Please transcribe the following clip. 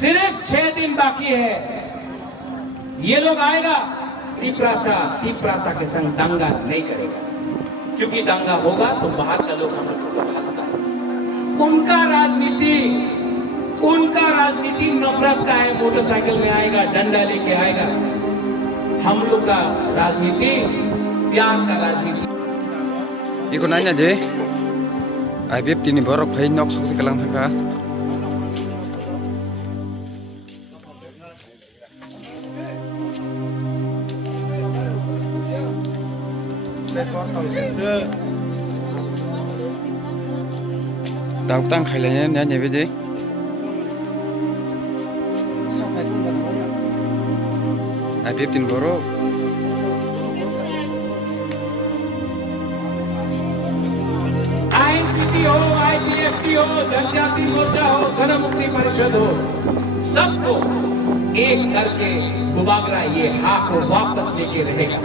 सिर्फ 6 दिन बाकी है। ये लोग आएगा, तिपरासा के संग दंगा नहीं करेगा, क्योंकि दंगा होगा तो बाहर का लोग हम लोग को हंसता है। उनका राजनीति नफरत का है। मोटरसाइकिल में आएगा, डंडा लेके आएगा। हम लोग का राजनीति प्यार का राजनीति। इको नायना जे IPF tini borok phai nok sok kalang thaka tao tang khai la nya nya be je IPF tini borok हो, IPFT हो, जनजाति मोर्चा हो, गण मुक्ति परिषद हो, सबको एक करके बुबागरा ये हाथ को वापस लेके रहेगा।